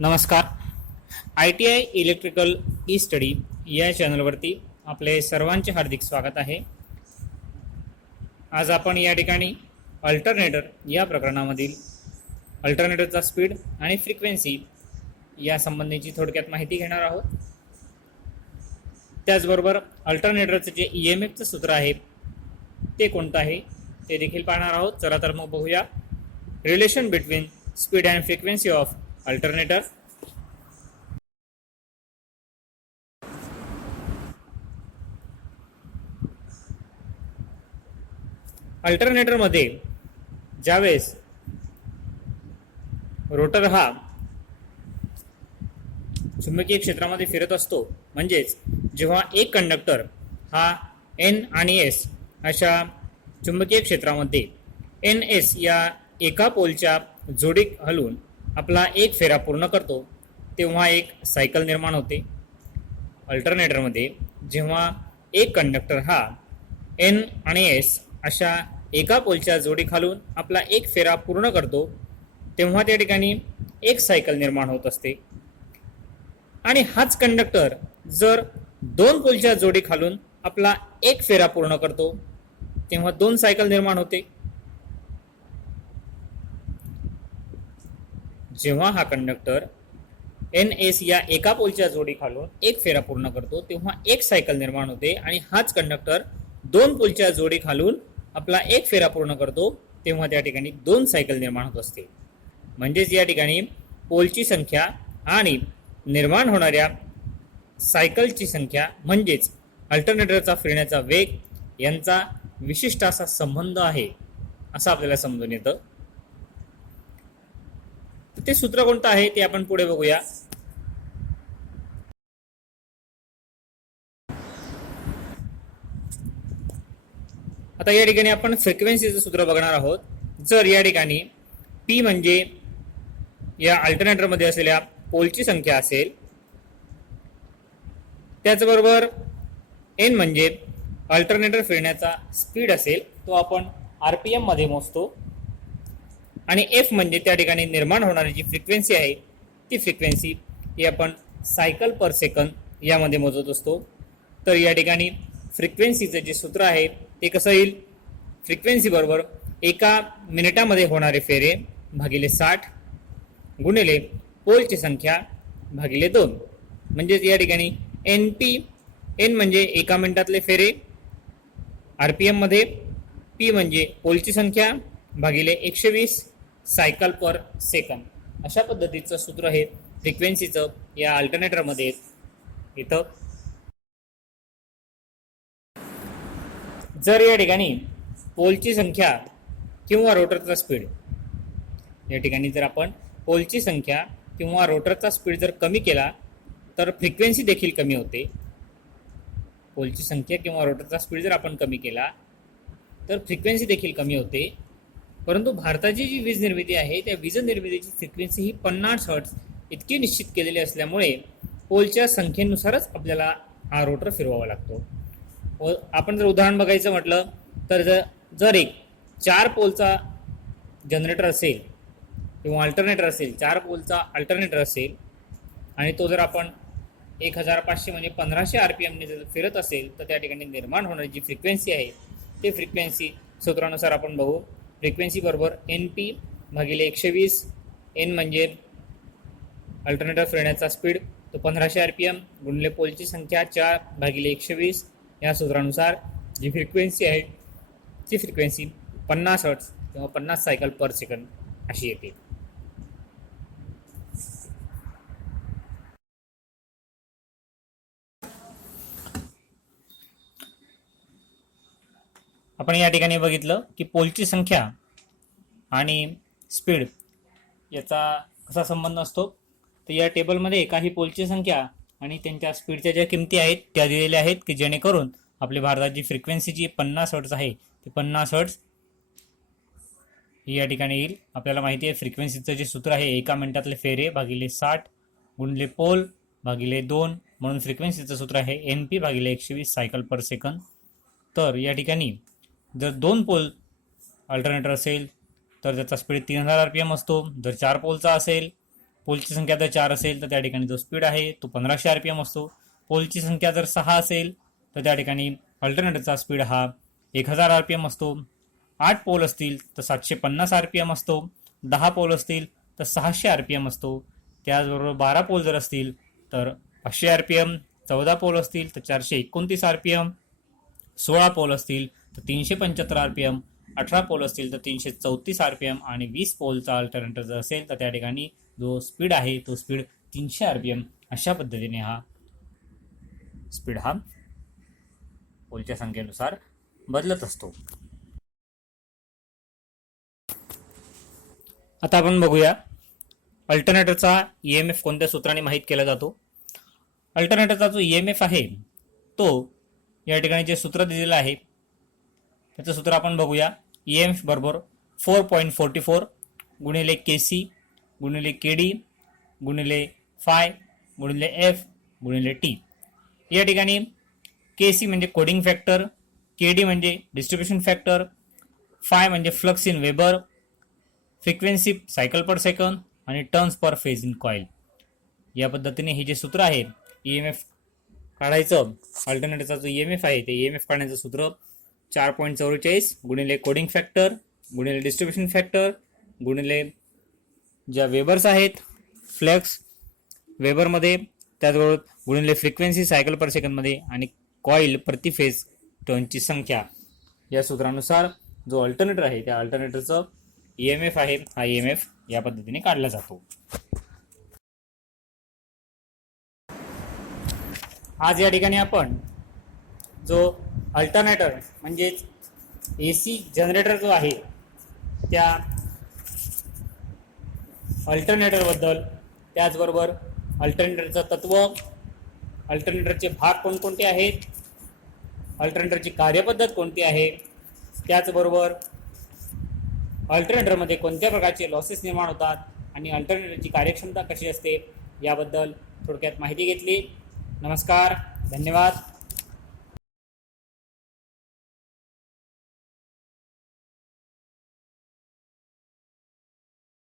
नमस्कार. ITI electrical E study या चॅनलवरती आपले सर्वांचे हार्दिक स्वागत आहे. आज आपण या ठिकाणी अल्टरनेटर या प्रकरणामधील अल्टरनेटरचा स्पीड आणि फ्रिक्वेन्सी या संबंधीची थोडक्यात माहिती घेणार आहोत. त्याचबरोबर अल्टरनेटरचं जे EMFचं सूत्र आहे ते कोणतं आहे ते देखील पाहणार आहोत. चला तर मग बघूया relation between speed and frequency of alternator. अल्टरनेटरमध्ये ज्यावेळेस रोटर हा चुंबकीय क्षेत्रामध्ये फिरत असतो, म्हणजेच जेव्हा एक कंडक्टर हा N आणि S अशा चुंबकीय क्षेत्रामध्ये NS या एका पोलच्या जोडी हलवून आपला एक फेरा पूर्ण करतो, तेव्हा एक सायकल निर्माण होते. अल्टरनेटरमध्ये जेव्हा एक कंडक्टर हा N आणि S अशा एका पोलच्या जोडी खालून आपला एक फेरा पूर्ण करतो, तेव्हा त्या ठिकाणी एक सायकल निर्माण होत असते. आणि हाच कंडक्टर जर दोन पोलच्या जोडी खालून आपला एक फेरा पूर्ण करतो, तेव्हा दोन सायकल निर्माण होते. जेव्हा हा कंडक्टर NS या एका पोलच्या जोडी खालून एक फेरा पूर्ण करतो, तेव्हा एक सायकल निर्माण होते. आणि हाच कंडक्टर दोन पोलच्या जोडी खालून आपला एक फेरा पूर्ण करतो, तेव्हा त्या ठिकाणी दोन सायकल निर्माण होत असते. म्हणजेच या ठिकाणी पोलची संख्या आणि निर्माण होणाऱ्या सायकलची संख्या म्हणजेच अल्टरनेटरचा फिरण्याचा वेग यांचा विशिष्ट असा संबंध आहे, असं आपल्याला समजून येतं. ते सूत्र कोणतं आहे ते आपण पुढे बघूया. आता या ठिकाणी आपण फ्रिक्वेन्सीचं सूत्र बघणार आहोत. जर या ठिकाणी P म्हणजे या अल्टरनेटरमध्ये असलेल्या पोलची संख्या असेल, त्याचबरोबर N म्हणजे अल्टरनेटर फिरण्याचा स्पीड असेल, तो आपण RPM मध्ये मोजतो. आणि F म्हणजे त्या ठिकाणी निर्माण होणारी जी फ्रिक्वेन्सी आहे ती फ्रिक्वेन्सी ही आपण सायकल पर सेकंद यामध्ये मोजत असतो. तर या ठिकाणी फ्रिक्वेन्सीचं जे सूत्र आहे ते कसं येईल? फ्रिक्वेन्सी बरोबर एका मिनिटामध्ये होणारे फेरे भागिले 60 गुणिले पोलची संख्या भागिले 2. म्हणजेच या ठिकाणी N म्हणजे एका मिनिटातले फेरे, RPM मध्ये P म्हणजे पोलची संख्या भागिले 120 सायकल पर सेकंद. अशा पद्धतीचं सूत्र हे फ्रिक्वेन्सीचं या अल्टरनेटरमध्ये येतं. जर या ठिकाणी पोलची संख्या किंवा रोटरचा स्पीड, या ठिकाणी जर आपण पोलची संख्या किंवा रोटरचा स्पीड जर कमी केला तर फ्रिक्वेन्सी देखील कमी होते. पोलची संख्या किंवा रोटरचा स्पीड जर आपण कमी केला तर फ्रिक्वेन्सी देखील कमी होते. परंतु भारताची जी वीज निर्मिती आहे त्या वीज निर्मितीची फ्रिक्वेन्सी ही 50 हर्ट्ज इतकी निश्चित केलेली असल्यामुळे पोलच्या संख्येनुसारच आपल्याला हा रोटर फिरवावा लागतो. व आपण जर उदाहरण बघायचं म्हटलं तर जर एक 4 पोलचा जनरेटर असेल किंवा अल्टरनेटर असेल, 4 पोलचा अल्टरनेटर असेल आणि तो जर आपण 1500 म्हणजे 1500 RPMने जर फिरत असेल, तर त्या ठिकाणी निर्माण होणारी जी फ्रिक्वेन्सी आहे ते फ्रिक्वेन्सी सूत्रानुसार आपण बघू. फ्रिक्वेन्सी बरोबर NP भागिले 120. N म्हणजे अल्टरनेटर फिरण्याचा स्पीड, तो 1500 RPM गुणिले पोलची संख्या 4 भागिले 120. या सूत्रानुसार जी फ्रिक्वेन्सी आहे ती फ्रिक्वेन्सी 50 हर्ट्ज किंवा 50 सायकल पर सेकंद अशी येते. आपण या ठिकाणी बघितलं की पोलची संख्या आणि स्पीड याचा कसा संबंध असतो. तर या टेबलमध्ये काही पोलची संख्या आणि त्यांच्या स्पीडच्या ज्या किमती आहेत त्या दिलेल्या आहेत, की जेणेकरून आपली भारताची फ्रिक्वेन्सी जी 50 हर्ट्ज आहे ती 50 हर्ट्ज ही या ठिकाणी येईल. आपल्याला माहिती आहे फ्रिक्वेन्सीचं जे सूत्र आहे एका मिनिटातले फेरे भागिले 60 गुणिले पोल भागिले 2, म्हणून फ्रिक्वेन्सीचं सूत्र आहे NP भागिले 120 सायकल पर सेकंद. तर या ठिकाणी जर 2 पोल अल्टरनेटर असेल तर त्याचा स्पीड 3000 RPM असतो. जर 4 पोलचा असेल पोलची संख्या जर 4 असेल तर त्या ठिकाणी जो स्पीड आहे तो 1500 RPM असतो. पोलची संख्या जर 6 असेल तर त्या ठिकाणी अल्टरनेटरचा स्पीड हा 1000 RPM असतो. 8 पोल असतील तर 750 RPM असतो. 10 पोल असतील तर 600 RPM असतो. त्याचबरोबर 12 पोल जर असतील तर 500 RPM, 14 पोल असतील तर 429 RPM, 16 पोल असतील तर 375 RPM, 18 पोल असतील तर 334 RPM आणि 20 पोलचा अल्टरनेटर जर असेल तर त्या ठिकाणी जो स्पीड आहे तो स्पीड 300 RPM. अशा पद्धतीने हा स्पीड हा पोलच्या संख्येनुसार बदलत असतो. आता आपण बघूया अल्टरनेटरचा EMF कोणत्या सूत्राने माहीत केला जातो. अल्टरनेटरचा जो EMF आहे तो या ठिकाणी जे सूत्र दिलेलं आहे त्याचं सूत्र आपण बघूया. EMF बरोबर 4.44 गुणिले KC गुणिले KD गुणिले फाय गुणिले F गुणिले T. या ठिकाणी KC म्हणजे कोडिंग फॅक्टर, KD म्हणजे डिस्ट्रीब्युशन फॅक्टर, फाय म्हणजे flux in weber, frequency cycle per second आणि turns per phase in coil. या पद्धतीने हे जे सूत्र आहे EMF काढायचं, अल्टरनेटरचा जो EMF आहे ते EMF काढण्याचं सूत्र 4.44 गुणिले कोडिंग फॅक्टर गुणिले डिस्ट्रीब्युशन फॅक्टर गुणिले ज्या वेबर्स आहेत फ्लक्स वेबरमध्ये, त्याचबरोबर गुणिले फ्रिक्वेन्सी सायकल पर सेकंदमध्ये आणि कॉईल प्रति फेज टर्नची संख्या. या सूत्रानुसार जो अल्टरनेटर आहे त्या अल्टरनेटरचं EMF आहे हा EMF या पद्धतीने काढला जातो. आज या ठिकाणी आपण जो अल्टरनेटर म्हणजेच AC जनरेटर जो आहे त्या अल्टरनेटरबद्दल, त्याचबरोबर अल्टरनेटरचं तत्व, अल्टरनेटरचे भाग कोणकोणते आहेत, अल्टरनेटरची कार्यपद्धत कोणती आहे, त्याचबरोबर अल्टरनेटरमध्ये कोणत्या प्रकारचे लॉसेस निर्माण होतात आणि अल्टरनेटरची कार्यक्षमता कशी असते याबद्दल थोडक्यात माहिती घेतली. नमस्कार, धन्यवाद.